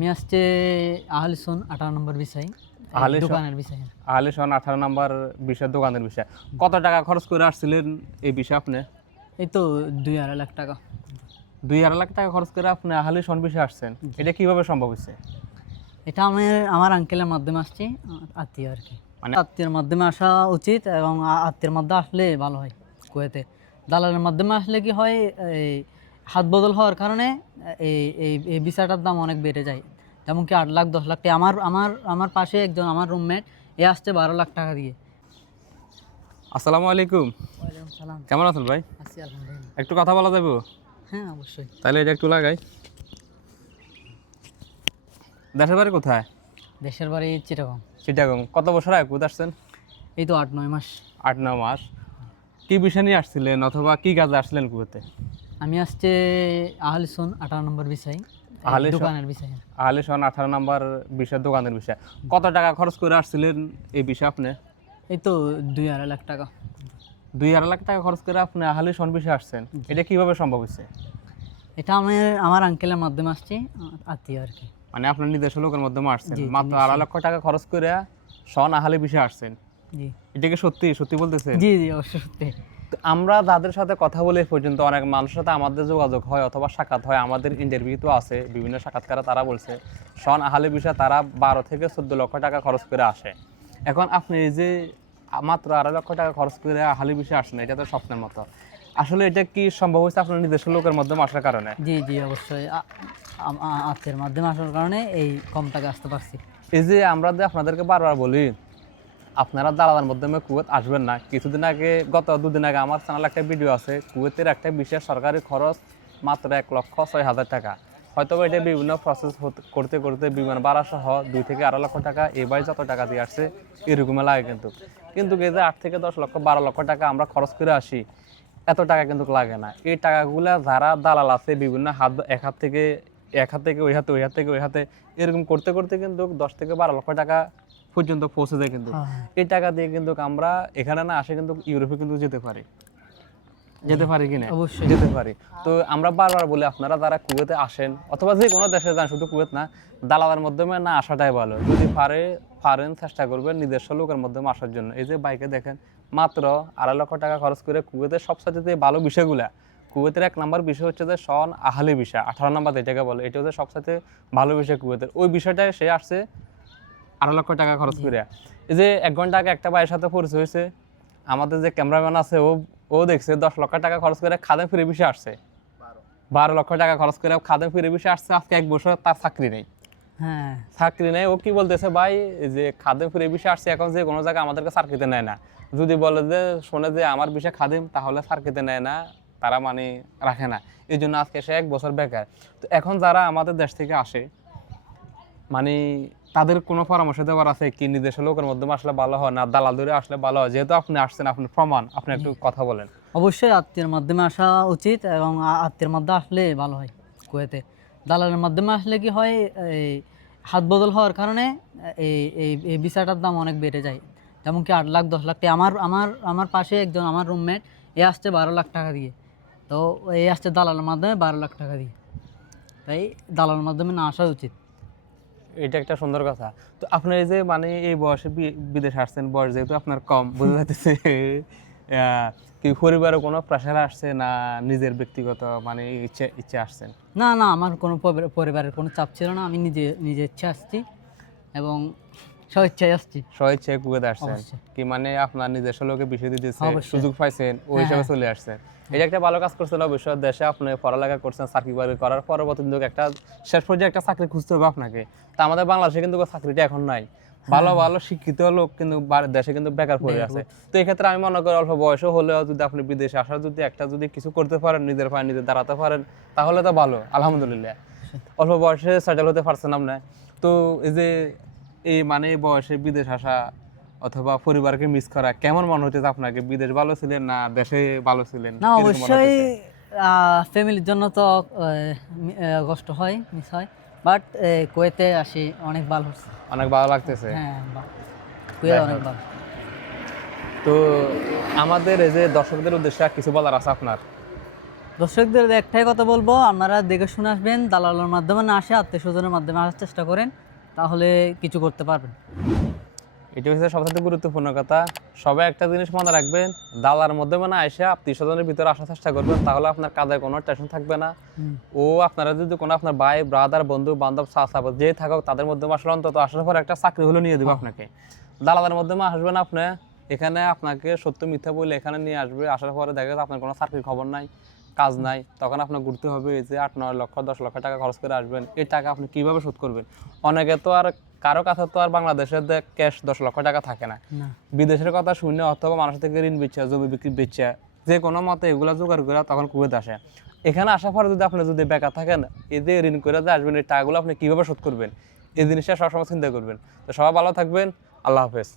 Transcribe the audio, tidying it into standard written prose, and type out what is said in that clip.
আমি আসছে আহলিসন 18 নম্বর বিষয় দোকানের বিষয়। আহলিসন 18 নম্বর বিষয় দোকানের বিষয়। কত টাকা খরচ করে আসছিলেন এই বিষয়ে আপনি? এই তো 2.5 লাখ টাকা। 2.5 লাখ টাকা খরচ করে আপনি আহলিসন বিষয়ে আসছেন, এটা কিভাবে সম্ভব হয়েছে? এটা আমার আঙ্কেলের মাধ্যমে আসছি, আত্মীয় আর কি। মানে আত্মীয়ের মাধ্যমে আসা উচিত এবং আত্মীয়ের মাধ্যমে আসলে ভালো হয় কুয়েতে। দালালের মাধ্যমে আসলে কি হয়, এই হাত বদল হওয়ার কারণে এই এই এই ভিসাটার দাম অনেক বেড়ে যায়। যেমন কি 8 লাখ 10 লাখ টাকা। আমার আমার আমার পাশে একজন আমার রুমমেট আসছে 12 লাখ টাকা দিয়ে। আসসালামু আলাইকুম। ওয়ালাইকুম সালাম। কেমন আছেন ভাই? আছি আলহামদুলিল্লাহ। একটু কথা বলা যাবে? হ্যাঁ অবশ্যই। তাহলে এটা একটু লাগাই। দেশের বাড়ি কোথায়? দেশের বাড়ি চিটাগং। চিটাগং। কত বছর আগে কুয়েত আসছেন? এই তো 8-9 মাস। 8-9 মাস। কি বিষয় নিয়ে আসছিলেন অথবা কি কাজে আসলেন কুয়েতে? আমি আসছে আহলিসন 18 নম্বর বিষয় দোকানের বিষয়। আহলিসন 18 নম্বর বিষয় দোকানের বিষয়। কত টাকা খরচ করে আসছিলেন এই বিষয়ে আপনি? এই তো 2.5 লাখ টাকা। 2.5 লাখ টাকা খরচ করে আপনি আহলিসন বিষয়ে আসছেন, এটা কিভাবে সম্ভব হয়েছে? এটা আমার আঙ্কেলের মাধ্যমে আসছি, আত্মীয় আর কি। মানে আপনার নিজস্ব লোকের মাধ্যমে আসছেন, জি, মাত্র 2.5 লক্ষ টাকা খরচ করে সন আহালি বিষয়ে আসছেন, জি এটা কি সত্যি সত্যি বলতেছেন? জি জি অবশ্যই সত্যি। তো আমরা যাদের সাথে কথা বলে পর্যন্ত অনেক মানুষের সাথে আমাদের যোগাযোগ হয় অথবা সাক্ষাৎ হয়, আমাদের ইন্টারভিউ তো আছে বিভিন্ন সাক্ষাৎকারে, তারা বলছে সন আহালি বিষয়ে তারা 12 থেকে 14 লক্ষ টাকা খরচ করে আসে। এখন আপনি এই যে মাত্র 2.5 লক্ষ টাকা খরচ করে আহালি বিষয়ে আসেন, এটা তো স্বপ্নের মতো। আসলে এটা কি সম্ভব হয়েছে আপনার নিজস্ব লোকের মাধ্যমে আসার কারণে? জি জি অবশ্যই। আত্মীয়ের মাধ্যমে আসার কারণে এই কম টাকা আসতে পারছি। এই যে আমরা যে আপনাদেরকে বারবার বলি আপনারা দালালের মাধ্যমে কুয়েত আসবেন না, কিছুদিন আগে গত 2 দিন আগে আমার চ্যানেলে একটা ভিডিও আছে, কুয়েতের একটা বিশেষ সরকারি খরচ মাত্র 1,06,000 টাকা। হয়তো এটা বিভিন্ন প্রসেস করতে করতে বিমান ভাড়া সহ 2 থেকে 2.5 লক্ষ টাকা, এবার যত টাকা দিয়ে আসছে এরকমই লাগে। কিন্তু এই যে 8 থেকে 10 লক্ষ 12 লক্ষ টাকা আমরা খরচ করে আসি, এত টাকা কিন্তু লাগে না। এই টাকাগুলা যারা দালাল আছে বিভিন্ন এক হাত থেকে ওই হাতে ওই হাতে এরকম করতে করতে কিন্তু 10 থেকে 12 লক্ষ টাকা পর্যন্ত পৌঁছে যায়। কিন্তু এই টাকা দিয়ে কিন্তু আমরা এখানে না আসে কিন্তু ইউরোপে কিন্তু যেতে পারি কিনা? অবশ্যই যেতে পারি। তো আমরা বারবার বলি আপনারা যারা কুয়েতে আসেন অথবা যে কোনো দেশে যান, শুধু কুয়েত না, দালালের মাধ্যমে না আসাটাই ভালো। যদি পারেন চেষ্টা করবেন নিজস্ব লোকের মাধ্যমে আসার জন্য। এই যে বাইকে দেখেন মাত্র 2.5 লক্ষ টাকা খরচ করে কুয়েতের সবচেয়ে ভালো বিষয়গুলা, কুয়েতের 1 নম্বর বিষয় হচ্ছে যে সন আহালি বিষয় 18 নম্বর যেটাকে বলে, এটা হচ্ছে সবচেয়ে ভালো বিষয় কুয়েতের। ওই বিষয়টায় সে আসছে 2.5 লক্ষ টাকা খরচ করে। এই যে 1 ঘন্টা আগে একটা ভাইয়ের সাথে পরিচয় হয়েছে, আমাদের যে ক্যামেরাম্যান আছে ও দেখছে 10 লক্ষ টাকা খরচ করে খাদেম ফিরে বিষয়ে আসছে, 12 লক্ষ টাকা খরচ করে খাদেম ফিরে বিষয়ে আসছে। আজকে 1 বছর তার চাকরি নেই। হ্যাঁ চাকরি নেই। ও কি বলতেছে, ভাই যে খাদেম ফিরে বিষয়ে আসছে, এখন যে কোনো জায়গায় আমাদেরকে চাকরিতে নেয় না। যদি বলে যে শোনে যে আমার বিষয় খাদেম, তাহলে চাকরিতে নেয় না, তারা মানে রাখে না। এই জন্য আজকে সে 1 বছর বেকার। তো এখন যারা আমাদের দেশ থেকে আসে, মানে তাদের কোনো পরামর্শ দেওয়ার আছে কি? নিজস্ব লোকের মাধ্যমে আসলে ভালো হয় না দালাল ধরে আসলে ভালো হয়? যেহেতু আপনি আসছেন, আপনি প্রমাণ, আপনি একটু কথা বলেন। অবশ্যই আত্মীয়ের মাধ্যমে আসা উচিত এবং আত্মীয়ের মাধ্যমে আসলে ভালো হয় কুয়েতে। দালালের মাধ্যমে আসলে কি হয়, এই হাত বদল হওয়ার কারণে এই এই এই ভিসাটার দাম অনেক বেড়ে যায়। যেমন কি 8 লাখ 10 লাখ টাকা। আমার পাশে একজন আমার রুমমেট আসছে 12 লাখ টাকা দিয়ে। তো আসছে দালালের মাধ্যমে 12 লাখ টাকা দিয়ে। তাই দালালের মাধ্যমে না আসা উচিত। এটা একটা সুন্দর কথা। তো আপনি এই যে মানে এই বয়সে বিদেশে আসছেন, বয়স যেহেতু আপনার কম, বোঝা যাচ্ছে কি পরিবারে কোনো প্রেশার আসছে না নিজের ব্যক্তিগত মানে ইচ্ছে আসছেন? না না, আমার কোনো পরিবারের কোনো চাপ ছিল না। আমি নিজে ইচ্ছে আসছি এবং স্বেচ্ছায় আসছি। স্বেচ্ছায় কুয়েতে আসছেন অবশ্যই। কি মানে আপনার নিজস্ব লোকে বিষয় দিতেছে, অবশ্যই। সুযোগ পাইছেন, ওই হিসাবে চলে আসছেন। এটা একটা ভালো কাজ করছেন। অবশ্যই দেশে আপনি পড়ালেখা করছেন, চাকরি বাকরি করার পরবর্তী কিন্তু একটা শেষ পর্যায়ে একটা চাকরি খুঁজতে হবে আপনাকে। তা আমাদের বাংলাদেশে কিন্তু চাকরিটা এখন নাই। ভালো ভালো শিক্ষিত লোক কিন্তু দেশে কিন্তু বেকার পড়ে আছে। তো এই ক্ষেত্রে আমি মনে করি অল্প বয়সও হলেও যদি আপনি বিদেশে আসার যদি কিছু করতে পারেন, নিজের পায়ে নিজে দাঁড়াতে পারেন, তাহলে তো ভালো, আলহামদুলিল্লাহ। অল্প বয়সে সেটেল হতে পারছেন আপনি। তো এই যে এই মানে বয়সে বিদেশ আসা অথবা পরিবারকে মিস করা কেমন মনে হচ্ছে আপনাকে? বিদেশ ভালো ছিলেন না দেশে ভালো ছিলেন? না অবশ্যই ফ্যামিলির জন্য তো কষ্ট হয়, মিস হয়, বাট কুয়েতে আসি অনেক ভালো হচ্ছে। অনেক ভালো লাগতেছে। হ্যাঁ কুয়েত অনেক ভালো। তো আমাদের এই যে দর্শকদের উদ্দেশ্যে কিছু বলার আছে আপনার? দর্শকদের একটাই কথা বলবো, আপনারা দেখে শুনে আসবেন, দালালের মাধ্যমে না আসে আত্মীয় স্বজনের মাধ্যমে আসার চেষ্টা করেন, তাহলে কিছু করতে পারবেন। এটা হচ্ছে সবথেকে গুরুত্বপূর্ণ কথা। সবাই একটা জিনিস মনে রাখবেন, দালার মাধ্যমে না এসে আত্মীয় স্বজনের ভিতরে আসার চেষ্টা করবেন, তাহলে আপনার কাজে কোনো টেনশন থাকবে না। ও আপনারা যদি কোনো আপনার ভাই ব্রাদার বন্ধু বান্ধব চাচা যে থাকুক তাদের মাধ্যমে আসলে অন্তত আসার পর একটা চাকরি হলে নিয়ে দেবে আপনাকে। দালালের মাধ্যমে আসবেন আপনি, এখানে আপনাকে সত্য মিথ্যা বলে এখানে নিয়ে আসবে, আসার পরে দেখা যাচ্ছে আপনার কোনো চাকরির খবর নাই, কাজ নাই, তখন আপনার ঘুরতে হবে। এই যে 8-9 লক্ষ 10 লক্ষ টাকা খরচ করে আসবেন, এই টাকা আপনি কিভাবে শোধ করবেন? অনেকে তো আর কারো কাছে তো আর বাংলাদেশের ক্যাশ 10 লক্ষ টাকা থাকে না, বিদেশের কথা শুনে অথবা মানুষের থেকে ঋণ বেচা জমি বিক্রি বেচা যে কোনো মতে এগুলা জোগাড় করে তখন কুয়েত আসে। এখানে আসার পরে যদি আপনি যদি বেকার থাকেন, এই যে ঋণ করে যে আসবেন, এই টাকাগুলো আপনি কিভাবে শোধ করবেন, এই জিনিসটা সবসময় চিন্তা করবেন। তো সবাই ভালো থাকবেন, আল্লাহ হাফেজ।